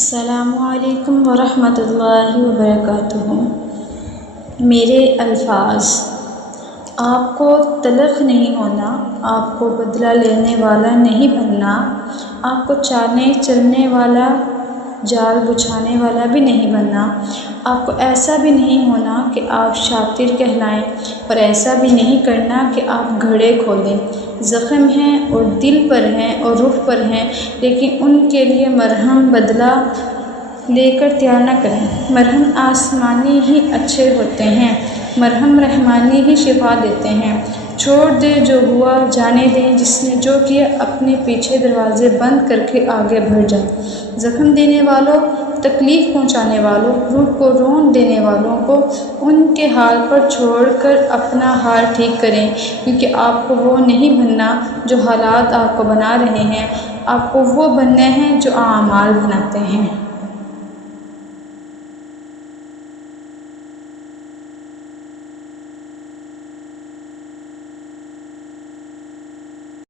السلام علیکم ورحمۃ اللہ وبرکاتہ۔ میرے الفاظ: آپ کو تلخ نہیں ہونا، آپ کو بدلہ لینے والا نہیں بننا، آپ کو چالیں چلنے والا، جال بچھانے والا بھی نہیں بننا، آپ کو ایسا بھی نہیں ہونا کہ آپ شاطر کہلائیں اور ایسا بھی نہیں کرنا کہ آپ گھڑے کھودیں۔ زخم ہیں اور دل پر ہیں اور روح پر ہیں، لیکن ان کے لیے مرہم بدلہ لے کر تیار نہ کریں۔ مرہم آسمانی ہی اچھے ہوتے ہیں، مرہم رحمانی ہی شفا دیتے ہیں۔ چھوڑ دے جو ہوا، جانے دیں جس نے جو کیا، اپنے پیچھے دروازے بند کر کے آگے بڑھ جائیں۔ زخم دینے والوں، تکلیف پہنچانے والوں، روح کو رون دینے والوں کو ان کے حال پر چھوڑ کر اپنا حال ٹھیک کریں، کیونکہ آپ کو وہ نہیں بننا جو حالات آپ کو بنا رہے ہیں، آپ کو وہ بننے ہیں جو اعمال بناتے ہیں۔